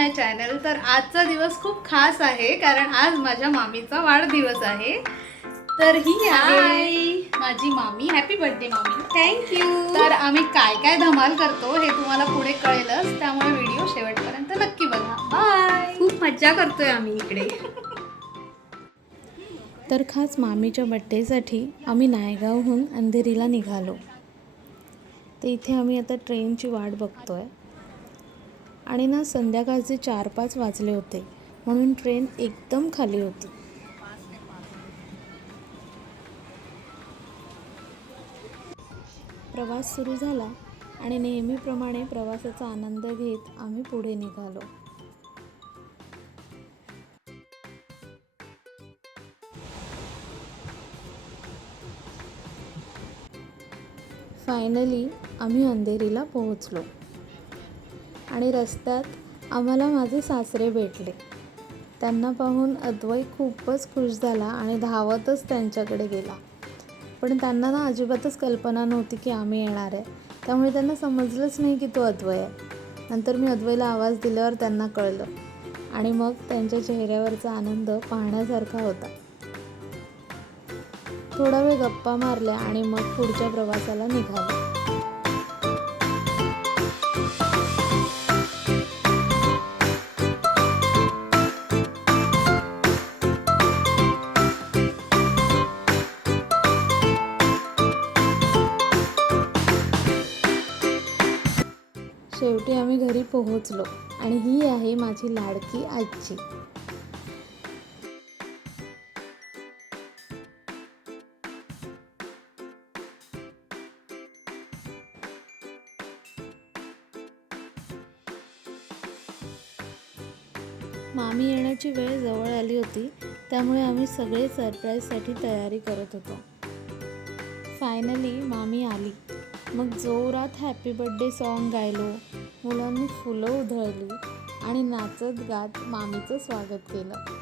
माय channel. तर आजचा दिवस खूप खास आहे कारण आज माझ्या मामीचा वाढदिवस आहे. तर ही आहे माझी मामी. हॅपी बर्थडे मामी. थँक्यू. तर आम्ही काय काय धमाल करतो हे तुम्हाला पुढे कळेलच, त्यामुळे व्हिडिओ शेवटपर्यंत नक्की बघा. बाय. खूप मज्जा करतोय आम्ही इकडे. तर खास मामीच्या बड्डेसाठी आम्ही नायगावहून अंधेरीला निघालो. तर इथे आम्ही आता ट्रेनची वाट बघतोय आणि ना संध्याकाळचे 4-5 वाजले होते म्हणून ट्रेन एकदम खाली होती. प्रवास सुरू झाला आणि नेहमीप्रमाणे प्रवासाचा आनंद घेत आम्ही पुढे निघालो. फायनली आम्ही अंधेरीला पोहोचलो आणि रस्त्यात आम्हाला माझे सासरे भेटले. त्यांना पाहून अद्वै खूपच खुश झाला आणि धावतच त्यांच्याकडे गेला. पण त्यांना ना अजिबातच कल्पना नव्हती की आम्ही येणार आहे, त्यामुळे त्यांना समजलंच नाही की तो अद्वै आहे. नंतर मी अद्वैला आवाज दिल्यावर त्यांना कळलं आणि मग त्यांच्या चेहऱ्यावरचा आनंद पाहण्यासारखा होता. थोडा वेळ गप्पा मारल्या आणि मग पुढच्या प्रवासाला निघालो. शेवटी आम्ही घरी पोहोचलो आणि ही आहे माझी लाडकी आजी. मामी येण्याची वेळ जवळ आली होती, त्यामुळे आम्ही सगळे सरप्राईजसाठी तयारी करत होतो. फायनली मामी आली. मग जोरात हॅपी बर्थडे सॉन्ग गायलो, मुलांनी फुलं उधळली आणि नाचत गात मामीचं स्वागत केलं.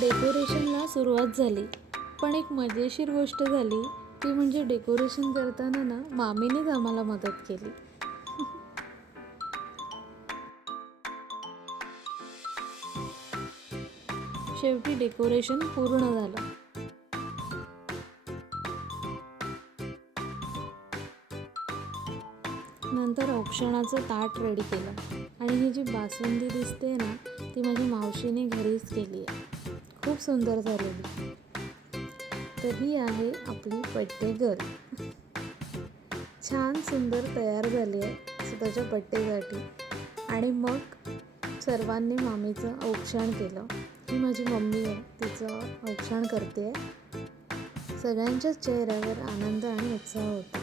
डेकोरेशनला सुरुवात झाली, पण एक मजेशीर गोष्ट झाली ती म्हणजे डेकोरेशन करताना ना मामीनेच आम्हाला मदत केली. शेवटी डेकोरेशन पूर्ण झालं. नंतर औक्षणाचं ताट रेडी केलं आणि ही जी बासुंदी दिसते ना ती माझ्या मावशीने घरीच केली आहे. खूप सुंदर झालेली. तर ही आहे आपली बड्डे गर्ल. छान सुंदर तयार झाली आहे स्वतःच्या बड्डेसाठी. आणि मग सर्वांनी मामीचं औक्षण केलं. ही माझी मम्मी आहे, तिचं औक्षण करते. सगळ्यांच्याच चेहऱ्यावर आनंद आणि उत्साह होता.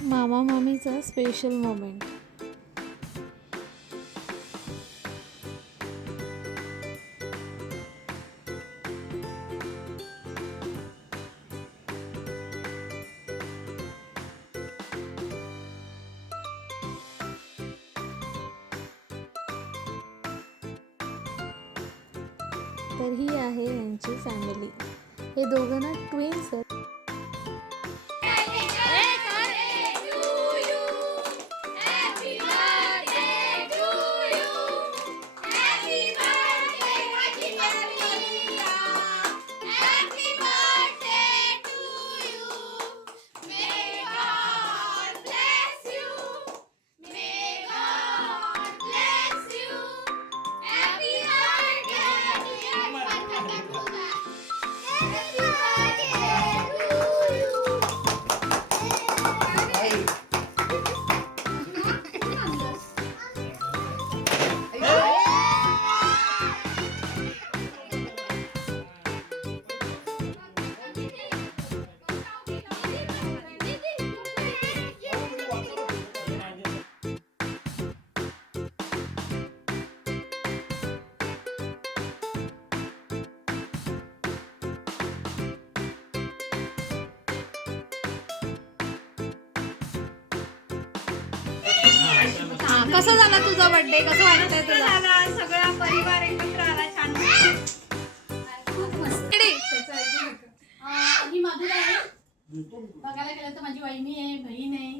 मामा मामीचा स्पेशल मोमेंट. तर ही आहे यांची फॅमिली. हे दोघं ना ट्विन्स आहेत. कसा झाला तुझा बर्थडे? कसं वाटतंय तुला? सगळा परिवार एकत्र आला, छान खूप मस्त. ही मधुरा आहे. बघायला गेलं तर माझी वहिनी आहे, बहीण आहे,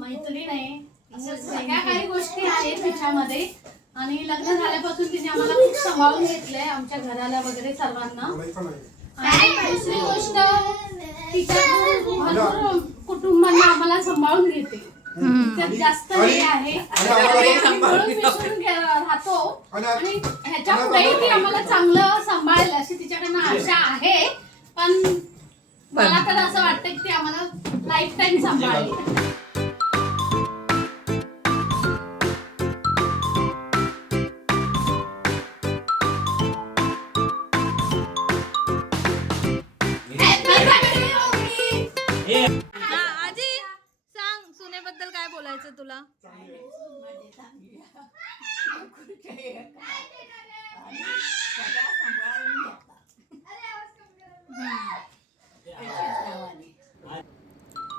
मैत्रीण आहे. असं सगळ्या काही गोष्टी आहेत तिच्यामध्ये. आणि लग्न झाल्यापासून तिने आम्हाला खूप सांभाळून घेतलंय, आमच्या घराला वगैरे सर्वांना. आणि दुसरी गोष्ट, तिच्या भरपूर कुटुंबांना आम्हाला सांभाळून घेते. तिच्यात जास्त हे आहे, मिळून मिसळून राहतो. आणि ह्याच्या पुढेही ती आम्हाला चांगलं सांभाळेल अशी तिच्याकडनं आशा आहे. पण मला तर असं वाटतं की ती आम्हाला लाईफ टाईम सांभाळेल. आजी सांग, सुनेबद्दल काय बोलायचं तुला?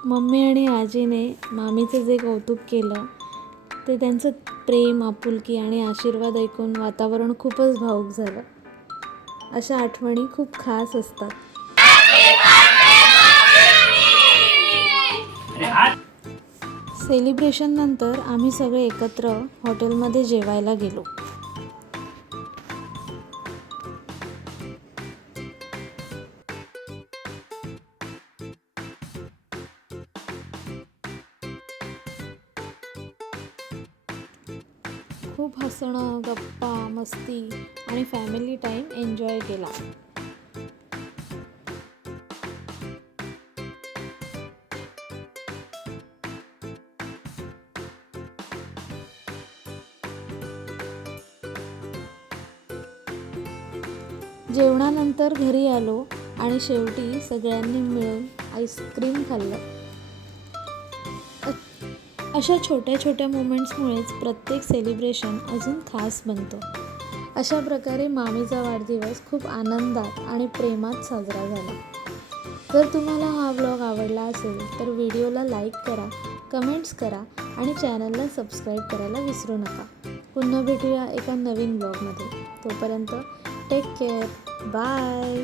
मम्मी आणि आजीने मामीचं जे कौतुक केलं ते त्यांचं प्रेम, आपुलकी आणि आशीर्वाद ऐकून वातावरण खूपच भावूक झालं. अशा आठवणी खूप खास असतात. सेलिब्रेशन नंतर आम्ही सगळे एकत्र हॉटेलमध्ये जेवायला गेलो. खूप हसणं, गप्पा, मस्ती आणि फॅमिली टाईम एन्जॉय केला. जेवणानंतर घरी आलो आणि शेवटी सगळ्यांनी मिळून आईस्क्रीम खाल्लं. अशा छोट्या छोट्या मोमेंट्समुळेच प्रत्येक सेलिब्रेशन अजून खास बनतो. अशा प्रकारे मामीचा वाढदिवस खूप आनंदात आणि प्रेमात साजरा झाला. जर तुम्हाला हा व्लॉग आवडला असेल तर व्हिडिओला लाईक करा, कमेंट्स करा आणि चॅनलला सबस्क्राईब करायला विसरू नका. पुन्हा भेटूया एका नवीन व्लॉगमध्ये. तोपर्यंत टेक केअर. बाय.